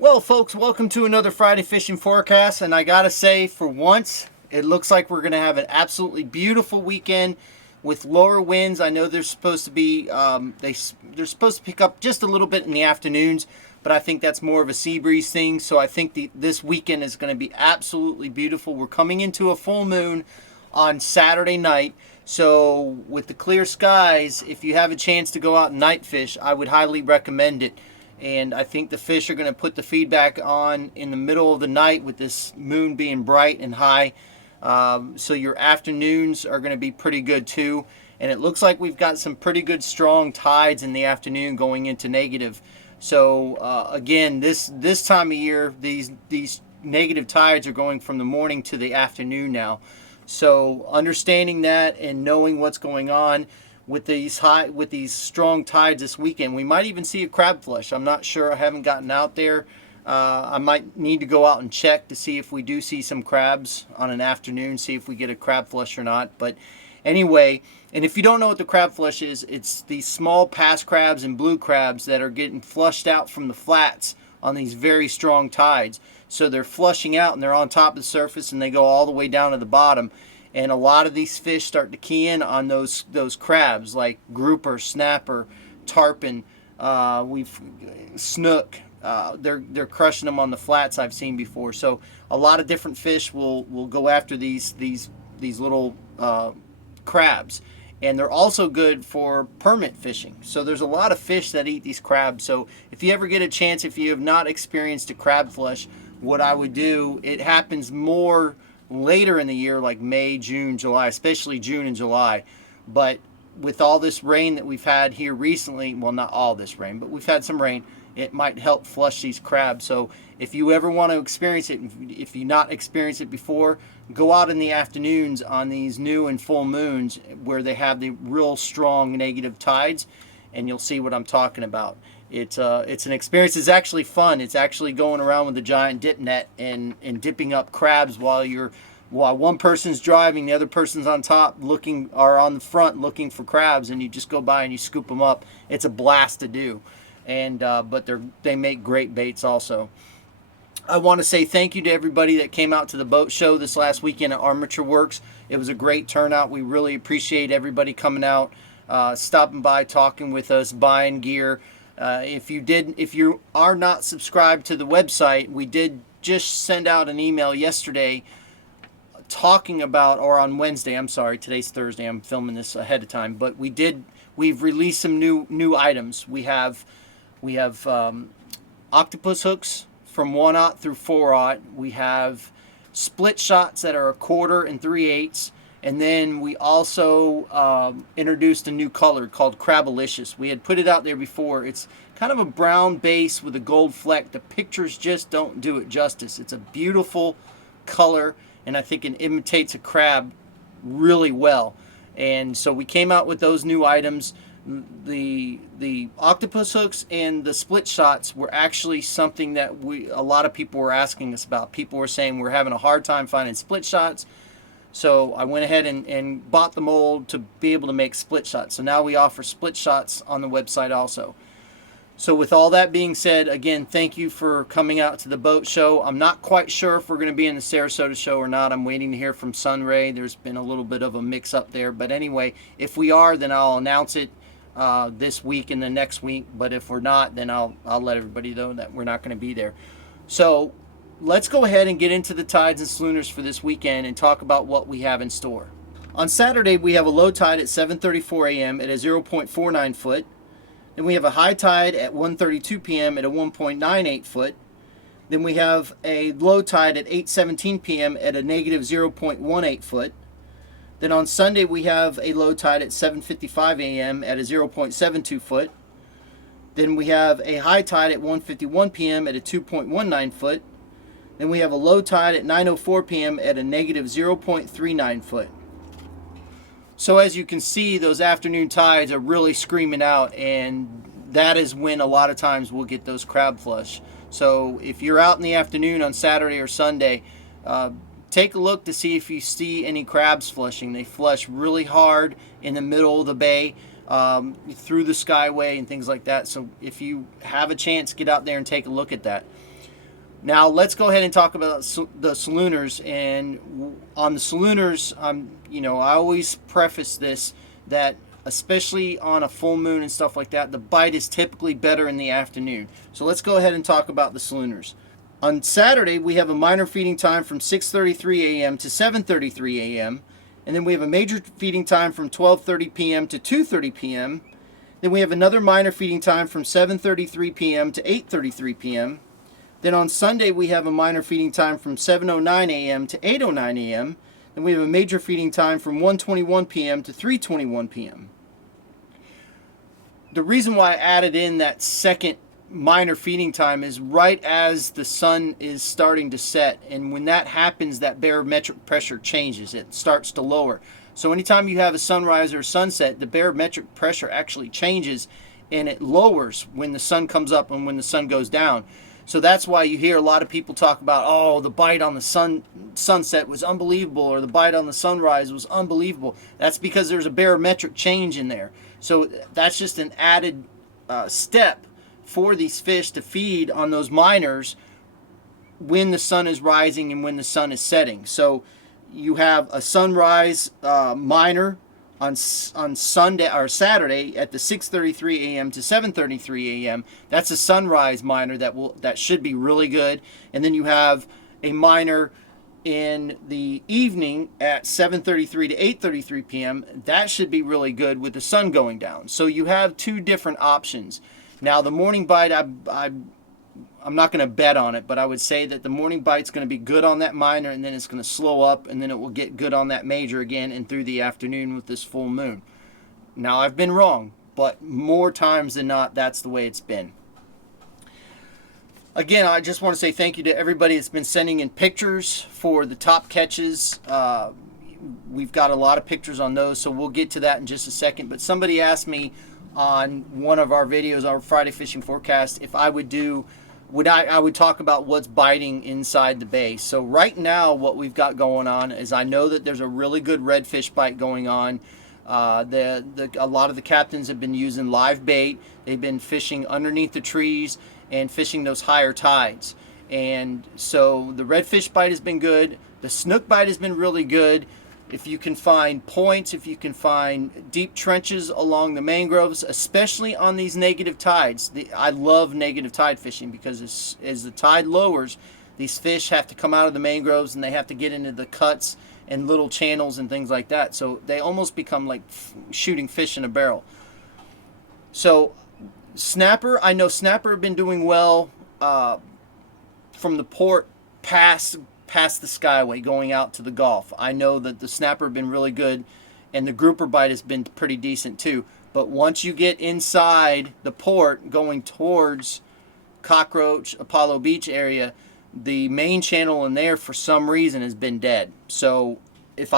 Well, folks, welcome to another Friday fishing forecast. And I gotta say, for once, it looks like we're gonna have an absolutely beautiful weekend with lower winds. I know they're supposed to be they're supposed to pick up just a little bit in the afternoons, but I think that's more of a sea breeze thing. So I think this weekend is going to be absolutely beautiful. We're coming into a full moon on Saturday night. So with the clear skies, if you have a chance to go out and night fish, I would highly recommend it. And I think the fish are going to put the feedback on in the middle of the night with this moon being bright and high. So your afternoons are going to be pretty good too. And it looks like we've got some pretty good strong tides in the afternoon going into negative. So again, this time of year, these negative tides are going from the morning to the afternoon now. So understanding that and knowing what's going on with these strong tides this weekend, we might even see a crab flush. I'm not sure. I haven't gotten out there. I might need to go out and check to see if we do see some crabs on an afternoon, see if we get a crab flush or not. But anyway, and if you don't know what the crab flush is, it's these small pass crabs and blue crabs that are getting flushed out from the flats on these very strong tides. So they're flushing out and they're on top of the surface and they go all the way down to the bottom. And a lot of these fish start to key in on those crabs like grouper, snapper, tarpon, snook. They're crushing them on the flats I've seen before. So a lot of different fish will go after these little crabs, and they're also good for permit fishing. So there's a lot of fish that eat these crabs. So if you ever get a chance, if you have not experienced a crab flush, what I would do, it happens more later in the year, like May, June, July, especially June and July. But with all this rain that we've had here recently, well, not all this rain, but we've had some rain, it might help flush these crabs. So if you ever want to experience it, if you not experienced it before, go out in the afternoons on these new and full moons where they have the real strong negative tides, and you'll see what I'm talking about. It's an experience. It's actually fun. It's actually going around with a giant dip net and dipping up crabs while one person's driving, the other person's on top on the front looking for crabs, and you just go by and you scoop them up. It's a blast to do, and but they make great baits also. I want to say thank you to everybody that came out to the boat show this last weekend at Armature Works. It was a great turnout. We really appreciate everybody coming out, stopping by, talking with us, buying gear. If you are not subscribed to the website, we did just send out an email yesterday talking about, or on Wednesday, I'm sorry, today's Thursday, I'm filming this ahead of time, but we've released some new items. We have octopus hooks from 1/0 through 4/0. We have split shots that are 1/4 and 3/8. And then we also introduced a new color called Crabalicious. We had put it out there before. It's kind of a brown base with a gold fleck. The pictures just don't do it justice. It's a beautiful color, and I think it imitates a crab really well. And so we came out with those new items. The octopus hooks and the split shots were actually something that a lot of people were asking us about. People were saying we're having a hard time finding split shots. So I went ahead and bought the mold to be able to make split shots. So now we offer split shots on the website also. So with all that being said, again, thank you for coming out to the boat show. I'm not quite sure if we're going to be in the Sarasota show or not. I'm waiting to hear from Sunray. There's been a little bit of a mix up there. But anyway, if we are, then I'll announce it this week and the next week. But if we're not, then I'll let everybody know that we're not going to be there. So let's go ahead and get into the tides and Solunars for this weekend and talk about what we have in store. On Saturday, we have a low tide at 7:34 a.m. at a 0.49 foot. Then we have a high tide at 1:32 p.m. at a 1.98 foot. Then we have a low tide at 8:17 p.m. at a negative 0.18 foot. Then on Sunday, we have a low tide at 7:55 a.m. at a 0.72 foot. Then we have a high tide at 1:51 p.m. at a 2.19 foot. Then we have a low tide at 9:04 p.m. at a negative 0.39 foot. So as you can see, those afternoon tides are really screaming out, and that is when a lot of times we'll get those crab flush. So if you're out in the afternoon on Saturday or Sunday, take a look to see if you see any crabs flushing. They flush really hard in the middle of the bay, through the skyway and things like that. So if you have a chance, get out there and take a look at that. Now let's go ahead and talk about the Solunars. And on the Solunars, I always preface this that especially on a full moon and stuff like that, the bite is typically better in the afternoon. So let's go ahead and talk about the Solunars. On Saturday, we have a minor feeding time from 6:33 a.m. to 7:33 a.m. And then we have a major feeding time from 12:30 p.m. to 2:30 p.m. Then we have another minor feeding time from 7:33 p.m. to 8:33 p.m. Then on Sunday, we have a minor feeding time from 7:09 a.m. to 8:09 a.m. Then we have a major feeding time from 1:21 p.m. to 3:21 p.m. The reason why I added in that second minor feeding time is right as the sun is starting to set, and when that happens, that barometric pressure changes. It starts to lower. So anytime you have a sunrise or sunset, the barometric pressure actually changes, and it lowers when the sun comes up and when the sun goes down. So that's why you hear a lot of people talk about, oh, the bite on the sunset was unbelievable, or the bite on the sunrise was unbelievable. That's because there's a barometric change in there. So that's just an added step for these fish to feed on those minors when the sun is rising and when the sun is setting. So you have a sunrise minor on Sunday or Saturday at the 6:33 a.m. to 7:33 a.m. That's a sunrise minor that should be really good. And then you have a minor in the evening at 7:33 to 8:33 p.m. That should be really good with the sun going down. So you have two different options. Now the morning bite, I'm not going to bet on it, but I would say that the morning bite's going to be good on that minor, and then it's going to slow up, and then it will get good on that major again and through the afternoon with this full moon. Now I've been wrong, but more times than not, that's the way it's been. Again, I just want to say thank you to everybody that's been sending in pictures for the top catches. We've got a lot of pictures on those, so we'll get to that in just a second. But somebody asked me on one of our videos, our Friday Fishing Forecast, if I would talk about what's biting inside the bay. So right now what we've got going on is I know that there's a really good redfish bite going on. A lot of the captains have been using live bait. They've been fishing underneath the trees and fishing those higher tides. And so the redfish bite has been good. The snook bite has been really good. If you can find points, if you can find deep trenches along the mangroves, especially on these negative tides. I love negative tide fishing because as the tide lowers, these fish have to come out of the mangroves and they have to get into the cuts and little channels and things like that. So they almost become like shooting fish in a barrel. So snapper, I know snapper have been doing well from the port past the Skyway going out to the Gulf. I know that the snapper have been really good and the grouper bite has been pretty decent too. But once you get inside the port going towards Cockroach, Apollo Beach area, the main channel in there for some reason has been dead. So if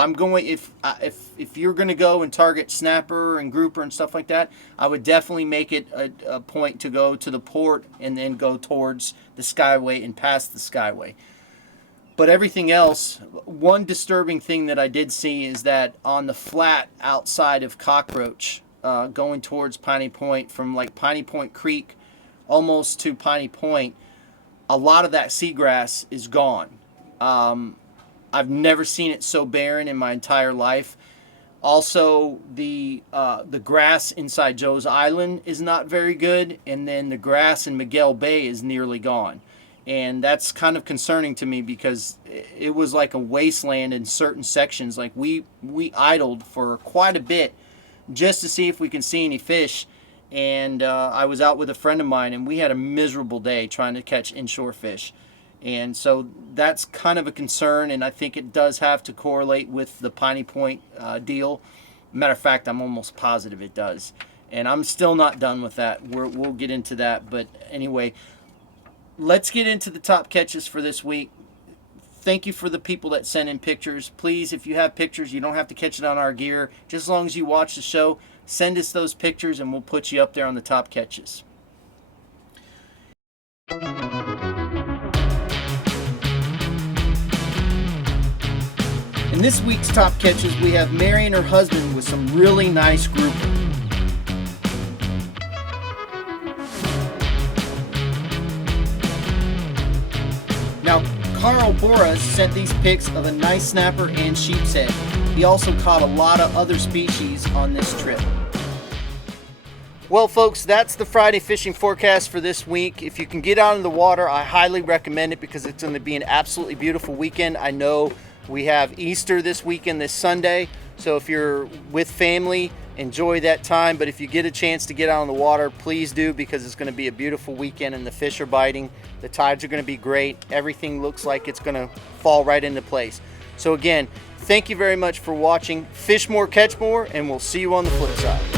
you're going to go and target snapper and grouper and stuff like that, I would definitely make it a point to go to the port and then go towards the Skyway and past the Skyway. But everything else, one disturbing thing that I did see is that on the flat outside of Cockroach, going towards Piney Point, from like Piney Point Creek almost to Piney Point, a lot of that seagrass is gone. I've never seen it so barren in my entire life. Also, the grass inside Joe's Island is not very good, and then the grass in Miguel Bay is nearly gone. And that's kind of concerning to me because it was like a wasteland in certain sections. Like we idled for quite a bit just to see if we can see any fish. And I was out with a friend of mine and we had a miserable day trying to catch inshore fish. And so that's kind of a concern, and I think it does have to correlate with the Piney Point deal. Matter of fact, I'm almost positive it does. And I'm still not done with that. We'll get into that. But anyway, let's get into the top catches for this week. Thank you for the people that sent in pictures. Please, if you have pictures, you don't have to catch it on our gear. Just as long as you watch the show, send us those pictures and we'll put you up there on the top catches. In this week's top catches, we have Mary and her husband with some really nice grouper. Now, Carl Boras sent these pics of a nice snapper and sheepshead. He also caught a lot of other species on this trip. Well, folks, that's the Friday fishing forecast for this week. If you can get out in the water, I highly recommend it because it's going to be an absolutely beautiful weekend. I know we have Easter this weekend, this Sunday, so if you're with family, enjoy that time. But if you get a chance to get out on the water, please do, because it's going to be a beautiful weekend and the fish are biting. The tides are going to be great. Everything looks like it's going to fall right into place. So again, thank you very much for watching. Fish more, catch more, and we'll see you on the flip side.